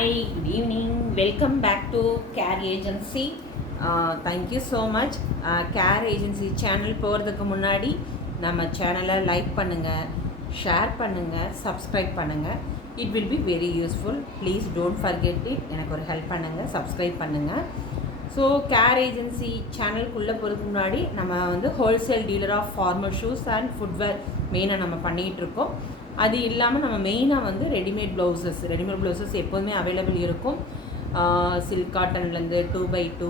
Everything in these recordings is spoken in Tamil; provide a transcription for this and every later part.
Hi, good evening. Welcome back to Care Agency. Thank you so much. Care Agency channel போகிறதுக்கு முன்னாடி நம்ம சேனலை லைக் பண்ணுங்கள், ஷேர் பண்ணுங்கள், சப்ஸ்கிரைப் பண்ணுங்கள். It will be very useful. Please don't forget it. எனக்கு ஒரு ஹெல்ப் பண்ணுங்கள், சப்ஸ்கிரைப் பண்ணுங்கள். ஸோ கேர் ஏஜென்சி சேனலுக்குள்ளே போகிறதுக்கு முன்னாடி நம்ம வந்து wholesale dealer of formal shoes and footwear மெயினாக நம்ம பண்ணிகிட்ருக்கோம். அது இல்லாமல் நம்ம மெயினாக வந்து ரெடிமேட் ப்ளவுசஸ் எப்போதுமே அவைலபிள் இருக்கும். சில்க் காட்டன்லேருந்து 2x2,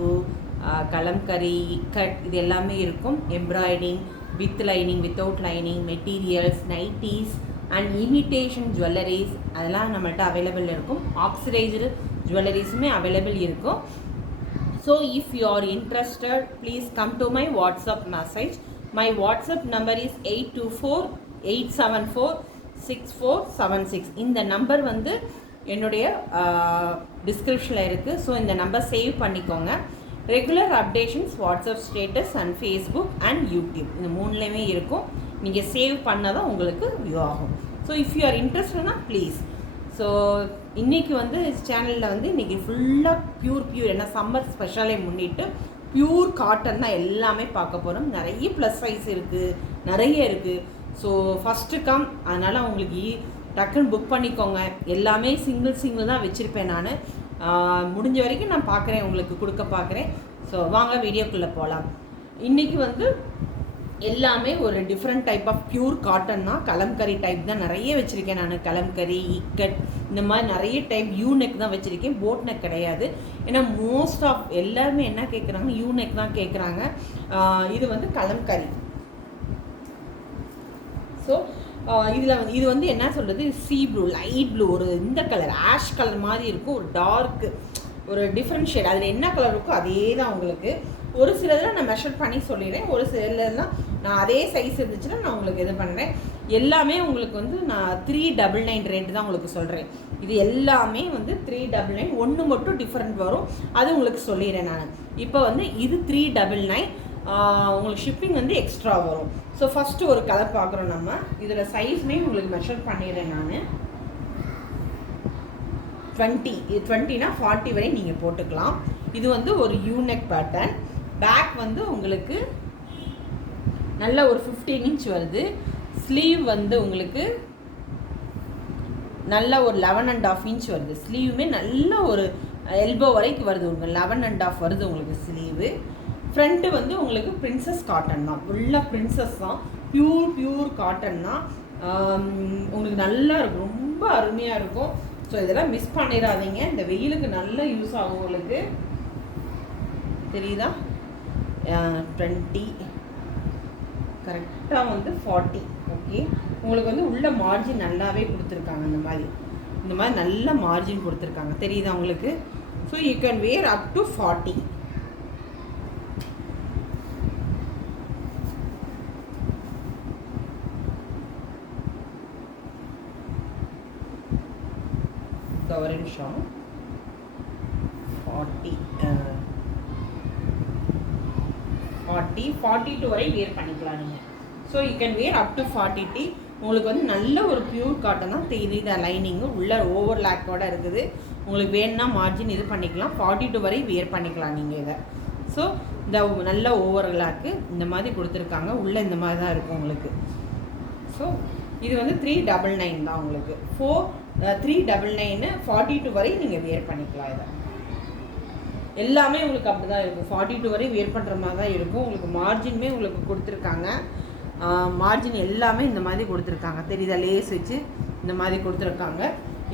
கலம்கரி, இக்கட் இது எல்லாமே இருக்கும். Embroidering, with lining, without lining, materials, nighties and imitation jewelleries அதெல்லாம் நம்மள்ட்ட அவைலபிள் இருக்கும். ஆக்சிடைஸ்டு ஜுவல்லரிஸுமே அவைலபிள் இருக்கும். So if you are interested, please come to my WhatsApp message. My WhatsApp number is 8248746476. இந்த நம்பர் வந்து என்னுடைய டிஸ்கிரிப்ஷனில் இருக்குது. ஸோ இந்த நம்பர் சேவ் பண்ணிக்கோங்க. Regular updations WhatsApp status and Facebook and YouTube இந்த மூணுலேயுமே இருக்கும். நீங்கள் சேவ் பண்ணால் தான் உங்களுக்கு வியூ ஆகும். ஸோ இஃப் யூ ஆர் இன்ட்ரெஸ்டட்னா ப்ளீஸ். ஸோ இன்றைக்கி வந்து சேனலில் வந்து இன்றைக்கி ஃபுல்லாக பியூர் ஏன்னா சம்மர் ஸ்பெஷலை முன்னிட்டு பியூர் காட்டன் தான் எல்லாமே பார்க்க போகிறோம். நிறைய ப்ளஸ் சைஸ் இருக்குது, நிறைய இருக்குது. ஸோ ஃபஸ்ட்டு கம், அதனால் உங்களுக்கு டக்குன்னு புக் பண்ணிக்கோங்க. எல்லாமே சிங்கிள் தான் வச்சுருப்பேன் நான். முடிஞ்ச வரைக்கும் நான் பார்க்குறேன், உங்களுக்கு கொடுக்க பார்க்குறேன். ஸோ வாங்க வீடியோக்குள்ளே போகலாம். இன்றைக்கி வந்து எல்லாமே ஒரு different type of pure cotton தான். கலம்கரி டைப் தான் நிறைய வச்சுருக்கேன் நான். கலம்கரி, இக்கட் இந்த மாதிரி நிறைய டைப். யூநெக் தான் வச்சுருக்கேன், போட் நெக் கிடையாது. ஏன்னா மோஸ்ட் ஆஃப் எல்லாருமே என்ன கேட்குறாங்க, யூநெக் தான் கேட்குறாங்க. இது வந்து கலம்கரி. ஸோ இது வந்து என்ன சொல்கிறது, சீ ப்ளூ, லைட் ப்ளூ, ஒரு இந்த கலர் ஆஷ் கலர் மாதிரி இருக்கும். ஒரு டார்க்கு, ஒரு டிஃப்ரெண்ட் ஷேட். அதில் என்ன கலர் இருக்கோ அதே தான் உங்களுக்கு. ஒரு சிலதெல்லாம் நான் மெஷர் பண்ணி சொல்லிடுறேன். ஒரு சிலதெல்லாம் நான் அதே சைஸ் இருந்துச்சுன்னா நான் உங்களுக்கு இது பண்ணுறேன். எல்லாமே உங்களுக்கு வந்து நான் 399 ரேட்டு தான் உங்களுக்கு சொல்கிறேன். இது எல்லாமே வந்து 399. ஒன்று மட்டும் டிஃப்ரெண்ட் வரும், அது உங்களுக்கு சொல்லிடுறேன் நான். இப்போ வந்து இது 399. உங்களுக்கு ஷிப்பிங் வந்து எக்ஸ்ட்ரா வரும். ஸோ ஃபஸ்ட்டு ஒரு கலர் பார்க்குறோம் நம்ம. இதில் சைஸ்மே உங்களுக்கு மெஷர் பண்ணிடுறேன் நான். 20னா 40 வரை நீங்கள் போட்டுக்கலாம். இது வந்து ஒரு யூநெக் பேட்டர்ன். பேக் வந்து உங்களுக்கு நல்ல ஒரு 15 இன்ச் வருது. ஸ்லீவ் வந்து உங்களுக்கு நல்ல ஒரு 11.5 இன்ச் வருது. ஸ்லீவுமே நல்ல ஒரு எல்போ வரைக்கும் வருது. உங்களுக்கு 11.5 வருது உங்களுக்கு ஸ்லீவு. ஃப்ரண்ட்டு வந்து உங்களுக்கு பிரின்சஸ் காட்டன் தான், ஃபுல்லாக பிரின்சஸ் தான், பியூர் காட்டன் தான். உங்களுக்கு நல்லா இருக்கும், ரொம்ப அருமையாக இருக்கும். ஸோ இதெல்லாம் மிஸ் பண்ணிடாதீங்க. இந்த வெயிலுக்கு நல்லா யூஸ் ஆகும் உங்களுக்கு. தெரியுதா? 20 கரெக்டாக வந்து 40. ஓகே, உங்களுக்கு வந்து உள்ள மார்ஜின் நல்லாவே கொடுத்துருக்காங்க. இந்த மாதிரி நல்ல மார்ஜின் கொடுத்துருக்காங்க. தெரியுதா உங்களுக்கு? So you can wear up to 40. ஒரு நிமிஷம். 42 வரை வேர் பண்ணிக்கலாம் நீங்கள். So you can wear up to 40. உங்களுக்கு வந்து நல்ல ஒரு பியூர் காட்டன் தான். தெரியுதா? லைனிங்கு உள்ள ஓவர் லேக்கோட இருக்குது. உங்களுக்கு வேணும்னா மார்ஜின் இது பண்ணிக்கலாம். 42 வரை வேர் பண்ணிக்கலாம் நீங்கள் இதை. ஸோ இந்த நல்ல ஓவர் லேக்கு இந்த மாதிரி கொடுத்துருக்காங்க. உள்ளே இந்த மாதிரி தான் இருக்கும் உங்களுக்கு. ஸோ இது வந்து 399 தான் உங்களுக்கு. 399 42 வரை நீங்கள் வேர் பண்ணிக்கலாம். இதை எல்லாமே உங்களுக்கு அப்படி தான் இருக்கும். 42 வரை வேர் பண்ணுற மாதிரி தான் இருக்கும். உங்களுக்கு மார்ஜினுமே உங்களுக்கு கொடுத்துருக்காங்க. மார்ஜின் எல்லாமே இந்த மாதிரி கொடுத்துருக்காங்க. தெரியுதா? லேஸ் வச்சு இந்த மாதிரி கொடுத்துருக்காங்க.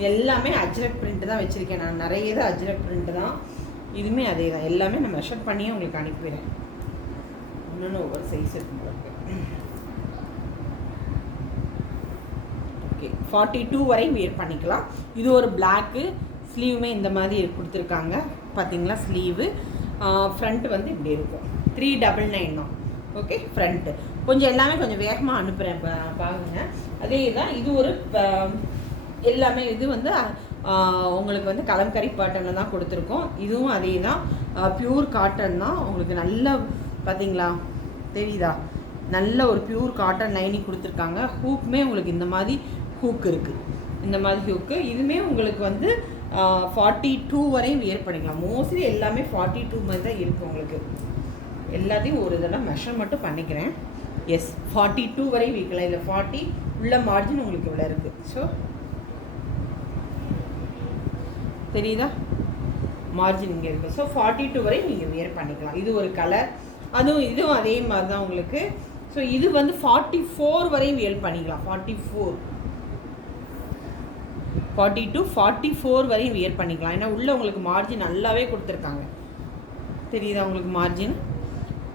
எல்லாமே அஜ்ரக் பிரிண்ட் தான் வச்சுருக்கேன் நான். நிறைய தான் அஜ்ரக் பிரிண்ட் தான். இதுவுமே அதே தான். எல்லாமே நான் மெஷர் பண்ணியே உங்களுக்கு அனுப்பிடுறேன். இன்னொன்று ஒவ்வொரு சைஸ் இருக்கும் உங்களுக்கு. ஓகே, 42 வரை வேர் பண்ணிக்கலாம். இது ஒரு பிளாக்கு. ஸ்லீவுமே இந்த மாதிரி கொடுத்துருக்காங்க. பார்த்தீங்களா? ஸ்லீவு ஃப்ரண்ட்டு வந்து இப்படி இருக்கும். 399 தான். ஓகே, ஃப்ரண்ட்டு கொஞ்சம் எல்லாமே கொஞ்சம் வேகமாக அனுப்புகிறேன். பாருங்கள், அதே தான். இது ஒரு எல்லாமே இது வந்து உங்களுக்கு வந்து கலம்கரி பேட்டர்னில் தான் கொடுத்துருக்கோம். இதுவும் அதே தான், பியூர் காட்டன் தான். உங்களுக்கு நல்லா பார்த்தீங்களா? தெரியுதா? நல்ல ஒரு பியூர் காட்டன் லைனிங் கொடுத்துருக்காங்க. ஹூக்குமே உங்களுக்கு இந்த மாதிரி ஹூக் இருக்குது. இந்த மாதிரி ஹூக்கு இதுவுமே உங்களுக்கு வந்து 42 வரையும் வியர் பண்ணிக்கலாம். மோஸ்ட்லி எல்லாமே 42 மாதிரி தான் இருக்குது உங்களுக்கு. எல்லாத்தையும் ஒரு தடவை மெஷர் மட்டும் பண்ணிக்கிறேன். எஸ் 42 வரையும் வீக்கலாம். இல்லை 40 உள்ள மார்ஜின் உங்களுக்கு இவ்வளோ இருக்குது. ஸோ தெரியுதா, மார்ஜின் இங்கே இருக்குது. ஸோ 42 வரையும் நீங்கள் வியர் பண்ணிக்கலாம். இது ஒரு கலர். இதுவும் அதே மாதிரி தான் உங்களுக்கு. ஸோ இது வந்து 44 வரையும் வியர் பண்ணிக்கலாம். 42 44 வரையும் வியர் பண்ணிக்கலாம். ஏன்னா உள்ளே உங்களுக்கு மார்ஜின் நல்லாவே கொடுத்துருக்காங்க. தெரியுதா உங்களுக்கு மார்ஜின்?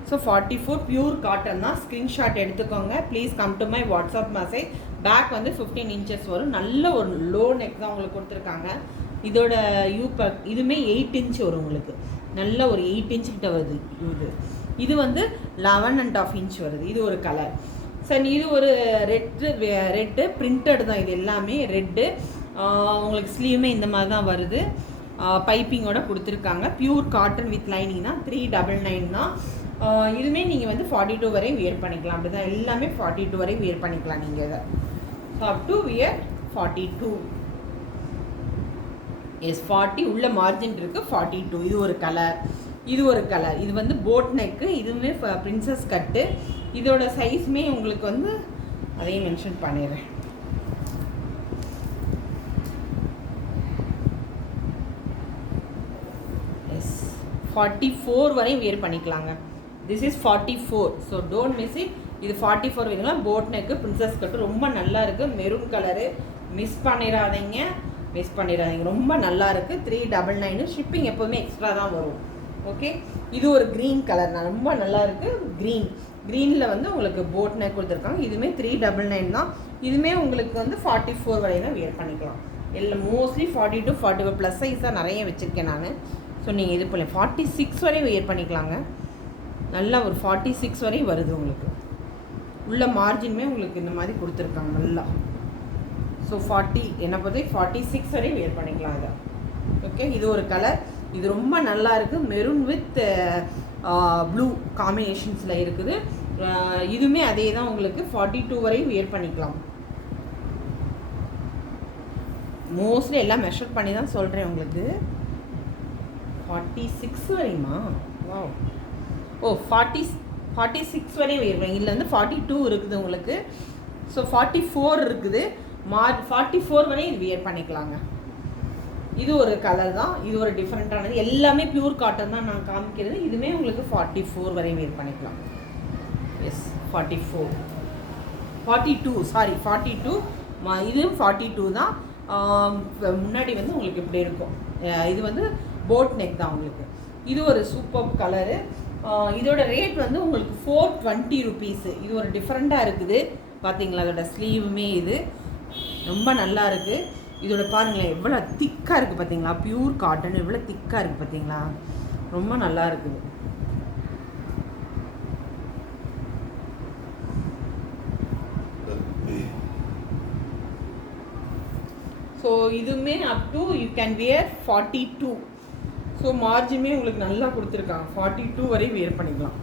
ஸோ 44 பியூர் காட்டன் தான். ஸ்க்ரீன்ஷாட் எடுத்துக்கோங்க. Please come to my WhatsApp message. Back வந்து 15 inches வரும். நல்ல ஒரு லோ நெக் தான் உங்களுக்கு கொடுத்துருக்காங்க. இதோட இதுவுமே 8 inch வரும் உங்களுக்கு. நல்ல ஒரு 8 inch கிட்ட வருது. இது வந்து 11.5 inch வருது. இது ஒரு கலர். சரி, இது ஒரு ரெட்டு பிரிண்டட் தான். இது எல்லாமே ரெட்டு. உங்களுக்கு ஸ்லீவுமே இந்த மாதிரி தான் வருது. பைப்பிங்கோட கொடுத்துருக்காங்க. பியூர் காட்டன் வித் லைனிங் தான். 399 தான். இதுவுமே நீங்கள் வந்து 42 வரையும் வியர் பண்ணிக்கலாம். அப்படி தான் எல்லாமே 42 வரையும் வியர் பண்ணிக்கலாம் நீங்கள் இதை. So up to wear 42. Yes 40 உள்ள மார்ஜின் இருக்குது. 42 இது ஒரு கலர். இது ஒரு கலர். இது வந்து போட் நெக்கு. இதுவுமே பிரின்சஸ் கட்டு. இதோட சைஸுமே உங்களுக்கு வந்து அதையும் மென்ஷன் பண்ணிடுறேன். எஸ் 44 வரையும் வியர் பண்ணிக்கலாங்க. This is 44. So don't miss it. இது 44 வைக்கலாம். போட் நெக்கு பிரின்சஸ் கட்டு ரொம்ப நல்லா இருக்குது. Maroon colour. மிஸ் பண்ணிடாதீங்க. ரொம்ப நல்லா இருக்குது. 399. ஷிப்பிங் எப்போதுமே எக்ஸ்ட்ரா தான் வரும். ஓகே, இது ஒரு க்ரீன் கலர். ரொம்ப நல்லா இருக்குது. க்ரீனில் வந்து உங்களுக்கு போட் நெக் கொடுத்துருக்காங்க. இதுவுமே 399 தான். இதுவுமே உங்களுக்கு வந்து 44 வரையும் தான் வியர் பண்ணிக்கலாம். எல்லாம் மோஸ்ட்லி 42 44 ப்ளஸ் சைஸாக நிறைய வச்சுருக்கேன் நான். ஸோ நீங்கள் இது பண்ணி 46 வரையும் வியர் பண்ணிக்கலாங்க. நல்லா ஒரு 46 வரையும் வருது உங்களுக்கு. உள்ள மார்ஜினுமே உங்களுக்கு இந்த மாதிரி கொடுத்துருக்காங்க நல்லா. ஸோ 40 என்ன பொறுத்த 46 வரையும் வியர் பண்ணிக்கலாம் இதை. ஓகே, இது ஒரு கலர். இது ரொம்ப நல்லா இருக்குது. மெரூன் வித் ப்ளூ காம்பினேஷன்ஸில் இருக்குது. இதுவுமே அதே தான் உங்களுக்கு 42 வரையும் வியர் பண்ணிக்கலாம். மோஸ்ட்லி எல்லாம் மெஷர் பண்ணி தான் சொல்கிறேன் உங்களுக்கு. 46 வரையுமா? வா, ஓ 46 வரையும் வியர் பண்ணி. இதில் வந்து 42 இருக்குது உங்களுக்கு. ஸோ 44 இருக்குது. 44 வரையும் வியர் பண்ணிக்கலாங்க. இது ஒரு கலர் தான். இது ஒரு டிஃப்ரெண்ட்டானது. எல்லாமே பியூர் காட்டன் தான் நான் காமிக்கிறது. இதுவுமே உங்களுக்கு 44 வரையும் வியர் பண்ணிக்கலாம். Yes 42 sorry 42. இதுவும் 42 தான். முன்னாடி வந்து உங்களுக்கு இப்படி இருக்கும். இது வந்து போட் நெக் தான் உங்களுக்கு. இது ஒரு சூப்பர் கலரு. இதோட ரேட் வந்து உங்களுக்கு 420 rupees. இது ஒரு டிஃப்ரெண்ட்டாக இருக்குது. பார்த்தீங்களா, அதோட ஸ்லீவுமே இது ரொம்ப நல்லா இருக்குது. இதோட பாருங்களேன் எவ்வளோ திக்காக இருக்குது பார்த்தீங்களா. பியூர் காட்டன் எவ்வளோ திக்காக இருக்குது பார்த்தீங்களா. ரொம்ப நல்லா இருக்குது. ஸோ இதுவுமே up to you can wear 42. So மார்ஜினுமே உங்களுக்கு நல்லா கொடுத்துருக்காங்க. 42 வரையும் வியர் பண்ணிக்கலாம்.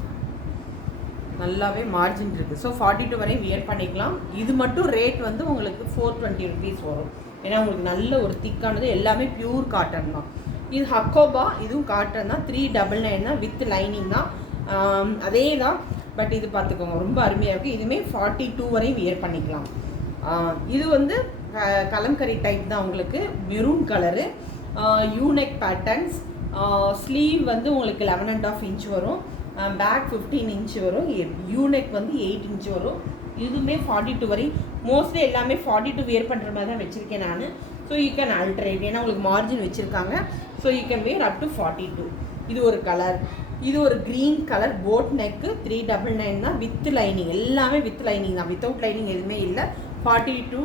நல்லாவே மார்ஜின் இருக்குது. ஸோ 42 வரையும் வியர் பண்ணிக்கலாம். இது மட்டும் ரேட் வந்து உங்களுக்கு 420 rupees வரும். ஏன்னா உங்களுக்கு நல்ல ஒரு திக்கானது. எல்லாமே பியூர் காட்டன் தான். இது ஹக்கோபா. இதுவும் காட்டன் தான். 399 தான். வித் லைனிங் தான். அதே தான். பட் இது பார்த்துக்கோங்க ரொம்ப அருமையாக இருக்குது. இதுவுமே 42 வரையும் வியர் பண்ணிக்கலாம். இது வந்து கலம்கரி டைப் தான் உங்களுக்கு. Maroon colour. Unique patterns. Sleeve வந்து உங்களுக்கு 11.5 inch வரும். பேக் 15 inch வரும். யூனெக் வந்து 8 inch வரும். இதுவுமே 42 வரை. மோஸ்ட்லி எல்லாமே 42 வியர் பண்ணுற மாதிரி தான் வச்சுருக்கேன் நான். ஸோ யூ கேன் ஆல்ட்ரேட். ஏன்னா உங்களுக்கு மார்ஜின் வச்சுருக்காங்க. So you can wear up to 42. இது ஒரு கலர். இது ஒரு க்ரீன் கலர் போட் நெக்கு. 399 தான். With lining. எல்லாமே வித் லைனிங் தான். வித்தவுட் லைனிங் எதுவுமே இல்லை. 42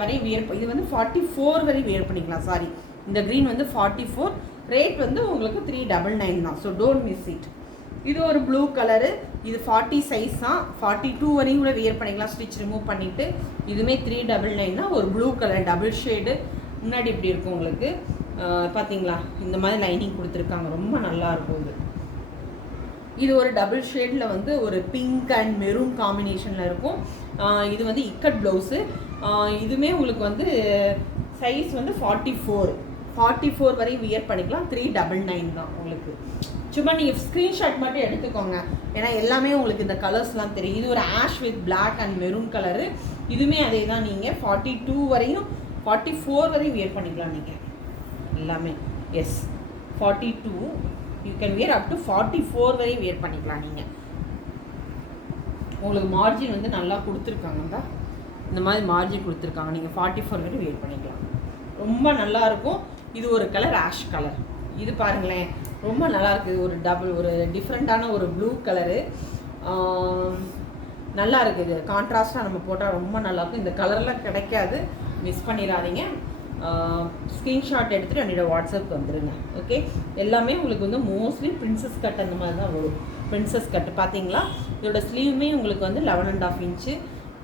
வரை வியர். இது வந்து 44 வரை வியர் பண்ணிக்கலாம். சாரி, இந்த க்ரீன் வந்து 44. ரேட் வந்து உங்களுக்கு 399 தான். So don't miss it. இது ஒரு ப்ளூ கலரு. இது 40 சைஸ் தான். 42 வரையும் கூட வியர் பண்ணிக்கலாம். ஸ்டிச் ரிமூவ் பண்ணிவிட்டு. இதுவுமே 399 தான். ஒரு ப்ளூ கலர் டபுள் ஷேடு. முன்னாடி இப்படி இருக்கும் உங்களுக்கு. பார்த்தீங்களா, இந்த மாதிரி லைனிங் கொடுத்துருக்காங்க. ரொம்ப நல்லாயிருக்கும் இது. இது ஒரு டபுள் ஷேடில் வந்து ஒரு பிங்க் அண்ட் மெரூன் காம்பினேஷனில் இருக்கும். இது வந்து இக்கட் ப்ளவுஸு. இதுவுமே உங்களுக்கு வந்து சைஸ் வந்து 44. 44 வரை வியர் பண்ணிக்கலாம். 399 தான் உங்களுக்கு. சும்மா நீங்கள் ஸ்க்ரீன்ஷாட் மட்டும் எடுத்துக்கோங்க, ஏன்னா எல்லாமே உங்களுக்கு இந்த கலர்ஸ்லாம் தெரியும். இது ஒரு ash with black and maroon colour. இதுவுமே அதே தான். நீங்கள் 42 வரையும் 44 வரையும் வியர் பண்ணிக்கலாம் நீங்கள் எல்லாமே. Yes 42 you can wear up to 44 வரையும் வியர் பண்ணிக்கலாம் நீங்கள். உங்களுக்கு மார்ஜின் வந்து நல்லா கொடுத்துருக்காங்க, இந்த மாதிரி மார்ஜின் கொடுத்துருக்காங்க. நீங்கள் 44 வரையும் வியர் பண்ணிக்கலாம். ரொம்ப நல்லாயிருக்கும். இது ஒரு கலர் ஆஷ் கலர். இது பாருங்களேன், ரொம்ப நல்லாயிருக்கு. ஒரு டிஃப்ரெண்ட்டான ஒரு ப்ளூ கலரு, நல்லா இருக்குது. இது கான்ட்ராஸ்ட்டாக நம்ம போட்டால் ரொம்ப நல்லாயிருக்கும். இந்த கலர்லாம் கிடைக்காது, மிஸ் பண்ணிடாதீங்க. ஸ்க்ரீன்ஷாட் எடுத்துகிட்டு என்னோடய வாட்ஸ்அப் வந்துடுங்க. ஓகே, எல்லாமே உங்களுக்கு வந்து மோஸ்ட்லி பிரின்சஸ் கட் அந்த மாதிரி தான் வரும். பிரின்சஸ் கட்டு பார்த்தீங்களா, இதோட ஸ்லீவுமே உங்களுக்கு வந்து 11.5 இன்ச்சு,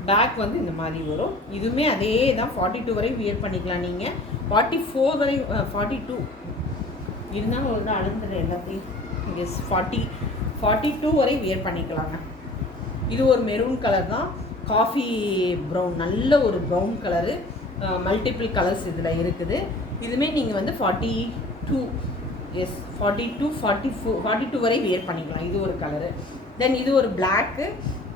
பேக் வந்து இந்த மாதிரி வரும். இதுவுமே அதே தான். 42 வரை வியர் பண்ணிக்கலாம் நீங்கள். 44 வரை 42 இருந்தாலும் ஒரு தான் அழுந்துடுற எல்லாத்தையும். எஸ் 42 வரை வியர் பண்ணிக்கலாங்க. இது ஒரு மெரூன் கலர் தான், காஃபி ப்ரௌன், நல்ல ஒரு ப்ரௌன் கலரு. மல்டிபிள் கலர்ஸ் இதில் இருக்குது. இதுவுமே நீங்கள் வந்து 42 எஸ் 42 44 42 வரை வியர் பண்ணிக்கலாம். இது ஒரு கலரு. தென் இது ஒரு பிளாக்கு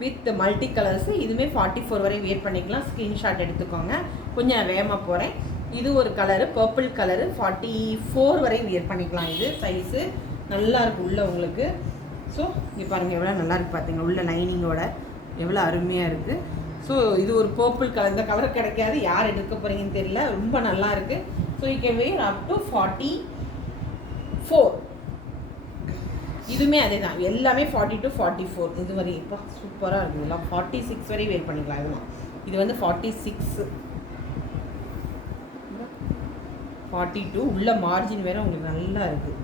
வித் மல்டி கலர்ஸு. இதுவுமே 44 வரை வியர் பண்ணிக்கலாம். ஸ்க்ரீன்ஷாட் எடுத்துக்கோங்க. கொஞ்சம் நான் வேகமாக போகிறேன். இது ஒரு கலரு, பர்பிள் கலரு, 44 வரை வியர் பண்ணிக்கலாம். இது சைஸு நல்லாயிருக்கு உள்ள உங்களுக்கு. ஸோ இங்கே பாருங்கள் எவ்வளோ நல்லாயிருக்கு பார்த்தீங்க, உள்ள லைனிங்கோட எவ்வளோ அருமையாக இருக்குது. ஸோ இது ஒரு பர்பிள் கலர். இந்த கலர் கிடைக்காது, யார் எடுக்க போகிறீங்கன்னு தெரியல. ரொம்ப நல்லாயிருக்கு. So you can wear up to 44. இதுவுமே அதே தான், எல்லாமே 42 44 இது வரை. இப்போ சூப்பராக இருக்குது. இதெல்லாம் 46 வரை வேர் பண்ணிக்கலாம். இதெல்லாம் இது வந்து 46 42 உள்ள மார்ஜின் வேறு உங்களுக்கு நல்லா இருக்குது.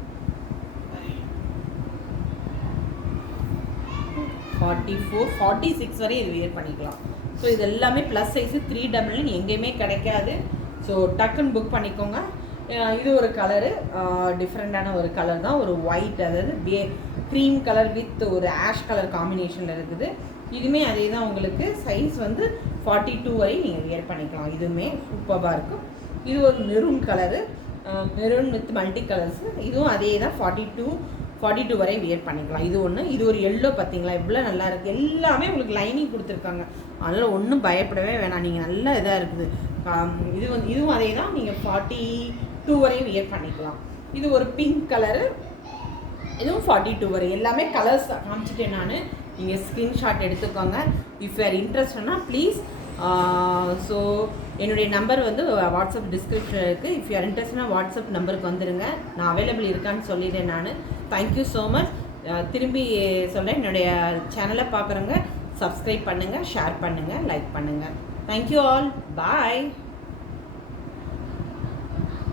44 46 வரை இது வியர் பண்ணிக்கலாம். ஸோ இது எல்லாமே ப்ளஸ் சைஸு. 399 எங்கேயுமே கிடைக்காது. ஸோ டக்குன்னு புக் பண்ணிக்கோங்க. இது ஒரு கலரு, டிஃப்ரெண்ட்டான ஒரு கலர் தான். ஒரு ஒயிட், அதாவது க்ரீம் கலர் வித் ஒரு ஆஷ் கலர் காம்பினேஷனில் இருக்குது. இதுவுமே அதே தான். உங்களுக்கு சைஸ் வந்து 42 வரை நீங்கள் வியர் பண்ணிக்கலாம். இதுவுமே சூப்பராக இருக்கும். இது ஒரு maroon colour, maroon with multi colours. இதுவும் அதே தான். 42 வரை வியர் பண்ணிக்கலாம். இது ஒன்று. இது ஒரு எல்லோ பார்த்தீங்களா, எவ்வளோ நல்லா இருக்குது. எல்லாமே உங்களுக்கு லைனிங் கொடுத்துருக்காங்க, அதனால் ஒன்றும் பயப்படவே வேணாம். நீங்கள் நல்லா இதாக இருக்குது. இது வந்து இதுவும் அதே தான். நீங்கள் 42 வரை வியர் பண்ணிக்கலாம். இது ஒரு பிங்க் கலரு, இதுவும் 42 வரை. எல்லாமே கலர்ஸ் காமிச்சிட்டேன் நான். நீங்கள் ஸ்க்ரீன்ஷாட் எடுத்துக்கோங்க. இஃப் யூ ஆர் இன்ட்ரெஸ்ட்னா ப்ளீஸ். ஸோ என்னுடைய நம்பர் வந்து வாட்ஸ்அப் டிஸ்கிரிப்ஷனில் இருக்குது. இஃப் யூ ஆர் இன்ட்ரெஸ்ட்னா வாட்ஸ்அப் நம்பருக்கு வந்துடுங்க. நான் அவைலபிள் இருக்கான்னு சொல்லிடுறேன் நான். Thank you so much. திரும்பி சொல்கிறேன், என்னுடைய சேனலை பார்க்குறவங்க சப்ஸ்கிரைப் பண்ணுங்கள், ஷேர் பண்ணுங்கள், லைக் பண்ணுங்கள். Thank you all. பாய்.